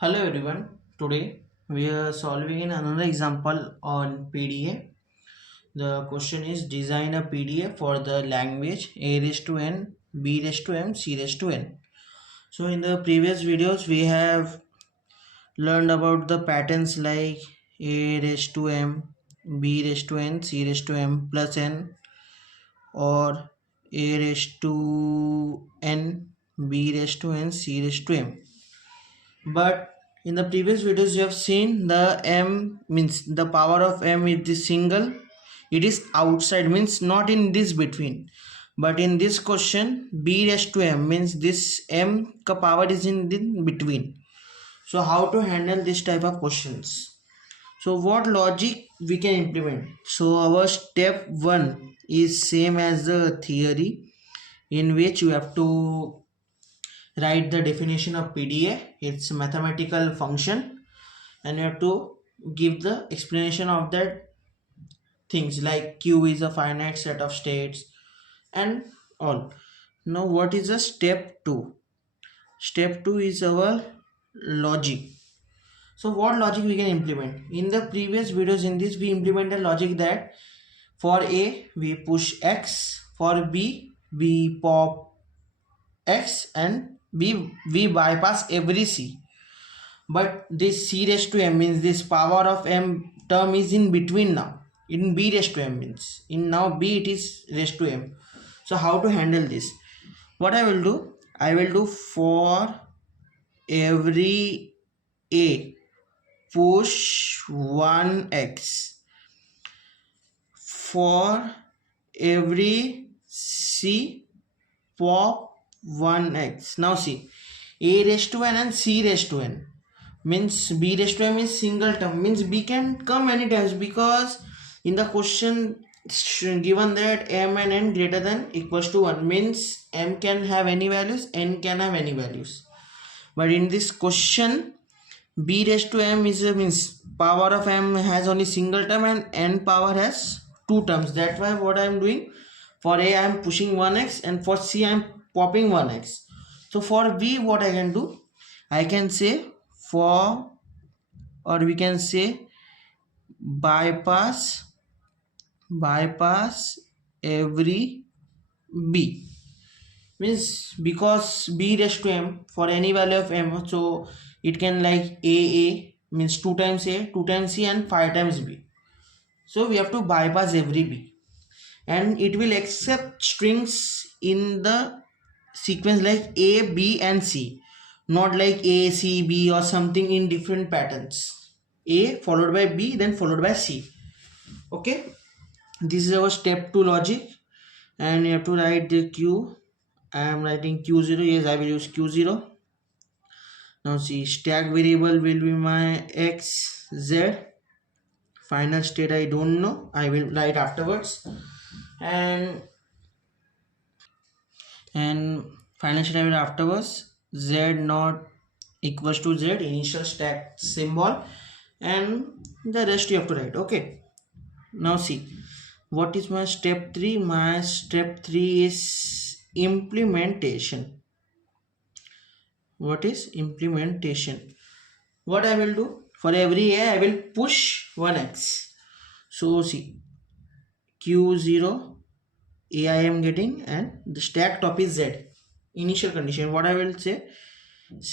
Hello everyone. Today we are solving another example on PDA. The question is design a PDA for the language A raised to n, B raised to m, C raised to n. So in the previous videos we have learned about the patterns like A raised to m, B raised to n, C raised to m plus n, or A raised to n, B raised to n, C raised to m. But in the previous videos you have seen the m means the power of m is the single, it is outside, means not in this between. But in this question b raised to m means this m ka power is in the between. So how to handle this type of questions? So what logic we can implement? So our step 1 is same as the theory, in which you have to write the definition of PDA. It's a mathematical function, and you have to give the explanation of that things like Q is a finite set of states and all. Now what is the step 2? Step 2 is our logic. So what logic we can implement? In the previous videos, in this we implemented logic that for A we push X, for B we pop X, and we bypass every C. But this C raised to m means this power of m term is in between now. In B raised to m means in now B it is raised to m. So how to handle this? What I will do? I will do for every A push 1x, for every C pop 1x. Now see, A raised to n and C raised to n means B raised to m is single term, means B can come many times, because in the question given that m and n greater than equals to 1 means m can have any values, n can have any values. But in this question B raised to m is means power of m has only single term and n power has two terms. That's why what I am doing, for A I am pushing 1x and for C I am popping 1x. So for B what I can do, I can say for, or we can say bypass every B, means because B raised to m for any value of m, so it can like A means 2 times A, 2 times C and 5 times B. So we have to bypass every B, and it will accept strings in the sequence like A, B and C, not like A, C, B or something in different patterns. A followed by B then followed by C. Okay, this is our step 2 logic, and you have to write the Q. I am writing Q0. Yes, I will use Q0. Now see, stack variable will be my X, Z. Final state I don't know, I will write afterwards. And final state I will afterwards. Z not equals to Z, initial stack symbol, and the rest you have to write. Okay, now see, what is my step 3? My step 3 is implementation. What is implementation? What I will do, for every A I will push 1x. So see, Q0 A I am getting, and the stack top is Z. Initial condition, what I will say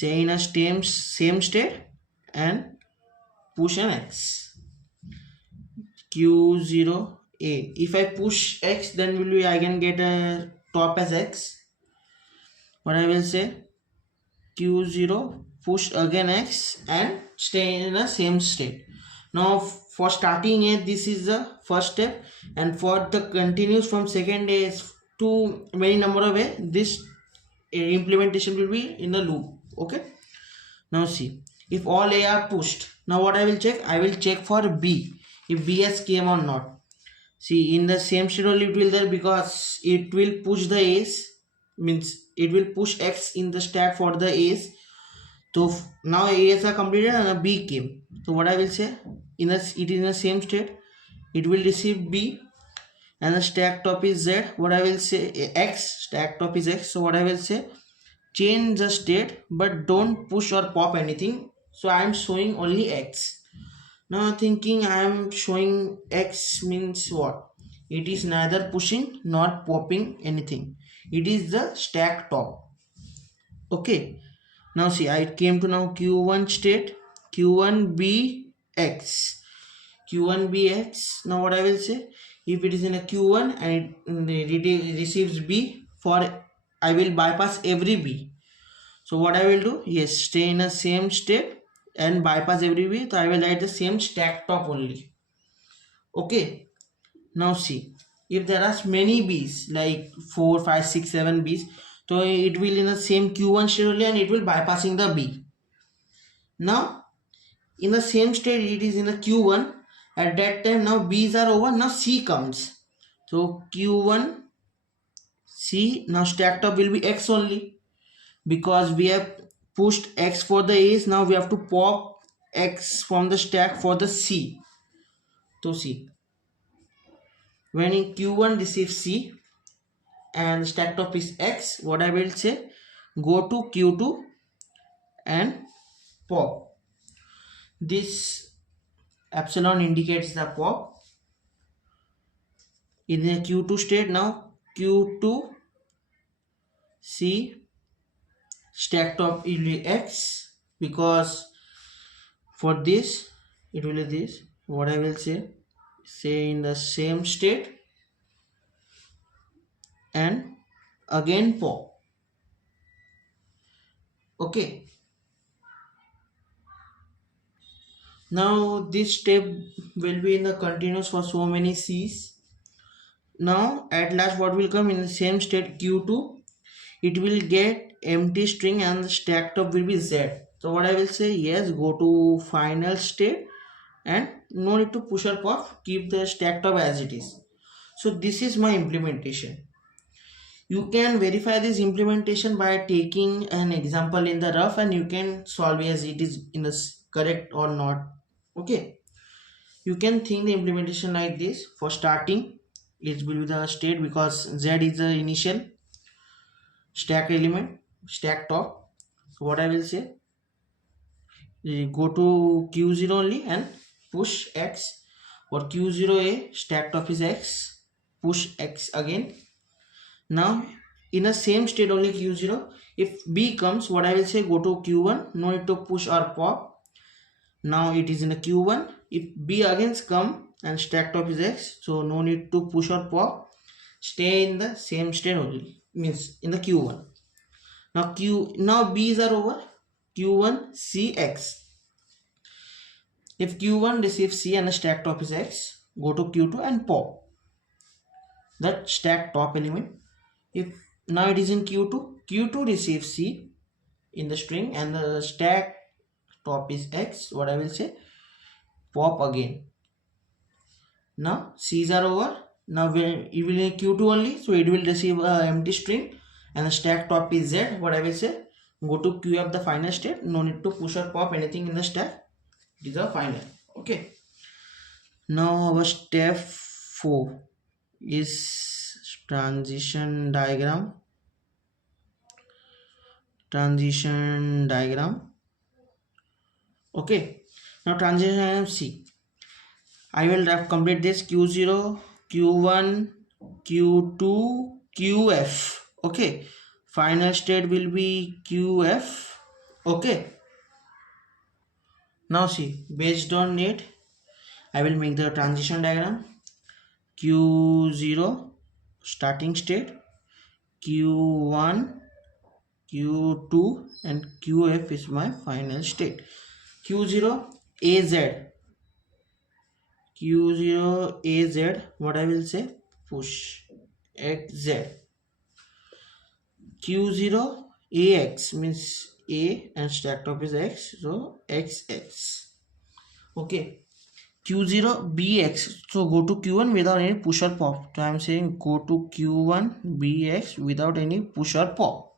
in a same state and push an x. Q0 A. If I push x, then will be I can get a top as x. What I will say, Q0 push again x and stay in the same state. Now for starting A, this is the first step, and for the continues from second A to many number of A, this implementation will be in a loop. Okay, now see, if all A are pushed, now what I will check? I will check for B, if B has came or not. See, in the same state only it will there, because it will push the A's, means it will push X in the stack for the A's. So now A's are completed and a B came. So what I will say, it is in the same state, it will receive B, and the stack top is Z. What I will say, X, stack top is X. So what I will say, change the state but don't push or pop anything. so I am showing only X. Now thinking I am showing X means what? It is neither pushing nor popping anything. It is the stack top. Okay, now see, I came to now Q1 state, Q1BX, Q1BX. Now what I will say, if it is in a Q1 and it receives B, for I will bypass every B. So what I will do, yes, stay in the same state and bypass every B. So I will write the same stack top only. Okay, now see, if there are many B's like 4, 5, 6, 7 B's, so it will in the same Q1 state only and it will bypassing the B. Now in the same state it is in the Q1. At that time now B's are over. Now C comes. So Q1 C, now stack top will be X only, because we have pushed X for the A's. Now we have to pop X from the stack for the C. So see, when in Q1 receives C and stack top is X, what I will say, go to Q2 and pop. This epsilon indicates the pop. In the Q2 state, now Q2 C stack top will be X, because for this it will be this. What I will say in the same state and again pop. Okay, now this step will be in the continuous for so many C's. Now at last what will come in the same state Q2, it will get empty string and the stack top will be Z. So what I will say, yes, go to final state and no need to push or pop, keep the stack top as it is. So this is my implementation. You can verify this implementation by taking an example in the rough and you can solve as it is in the correct or not. Okay, you can think the implementation like this. For starting, it will be the state, because Z is the initial stack element, stack top. So what I will say, go to Q0 only and push X. For Q0A, stack top is X, push X again. Now in the same state only Q0, if B comes, what I will say, go to Q1, no need to push or pop. Now it is in the Q1. If B again come and stack top is X, so no need to push or pop, stay in the same state only, means in the Q1. Now B's are over. Q1 CX. If Q1 receives C and the stack top is X, go to Q2 and pop that stack top element. If now it is in Q2 receives C in the string and the stack top is X, what I will say, pop again. Now C's are over. Now when it will in Q2 only, so it will receive a empty string and the stack top is Z, what I will say, go to QF the final state, no need to push or pop anything in the stack, it is a final. Okay, now our step 4 is transition diagram. Okay, now transition diagram, see, I will complete this Q0, Q1, Q2, QF. Okay, final state will be QF. Okay, now see, based on it, I will make the transition diagram. Q0 starting state, Q1, Q2 and QF is my final state. Q0 AZ, what I will say, push XZ. Q0 AX means A and stack top is X, so XX. Okay, Q0 BX, so go to Q1 without any push or pop. So I am saying go to Q1 BX without any push or pop.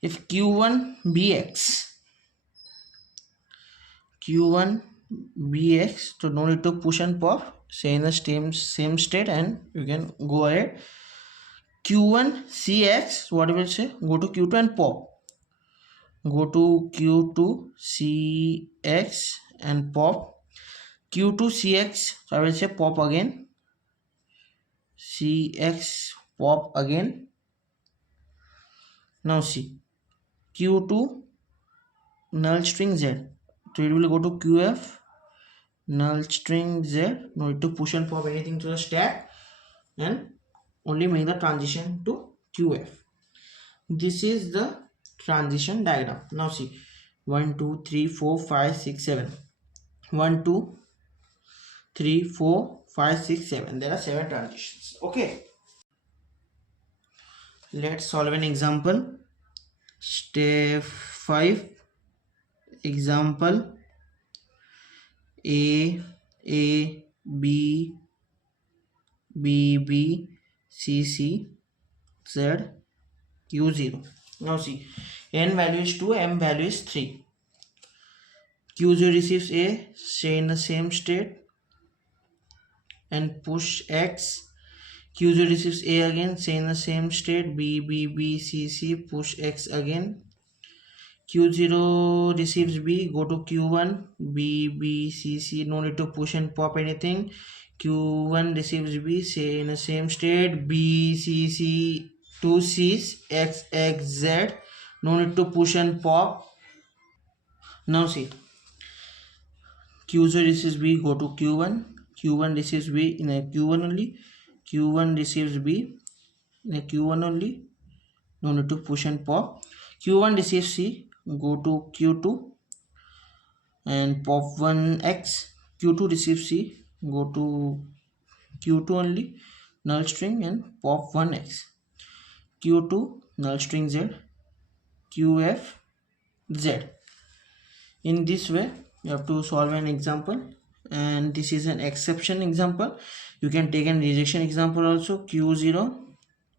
If Q1 BX, so no need to push and pop, say in the same state and you can go ahead. Q1 CX, what I will say, go to Q2 and pop. go to Q2CX and pop Q2CX. So I will say pop again, CX pop again. Now see Q2 null string Z. So it will go to QF null string Z. No need to push and pop anything to the stack, and only make the transition to QF. This is the transition diagram. Now see 1 2 3 4 5 6 7. 1 2 3 4 5 6 7. There are 7 transitions. Okay, let's solve an example. Step 5. Example: A B C Z Q0. Now see, n value is 2, m value is 3. Q0 receives A, stay in the same state and push X. Q0 receives A again, stay in the same state. C, push X again. Q0 receives B, go to Q1, C, no need to push and pop anything. Q1 receives B, stay in the same state. C, 2 C's, X, Z, no need to push and pop. Now see, Q0 receives B, go to Q1, Q1 receives B in a Q1 only, Q1 receives B in a Q1 only, no need to push and pop. Q1 receives C, go to Q2 and pop 1X. Q2 receives C, go to Q2 only, null string, and pop 1X. Q2 null string Z, QF Z. In this way you have to solve an example, and this is an exception example. You can take an rejection example also. Q0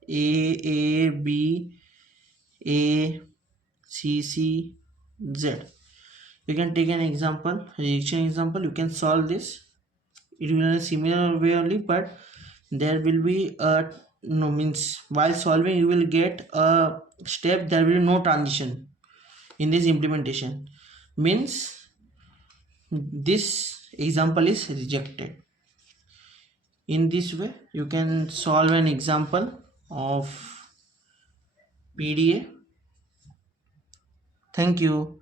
A B C Z. You can take an example, rejection example. You can solve this. It will be in a similar way only, but there will be a no means while solving you will get a step, there will be no transition in this implementation, means this example is rejected. In this way you can solve an example of PDA. Thank you.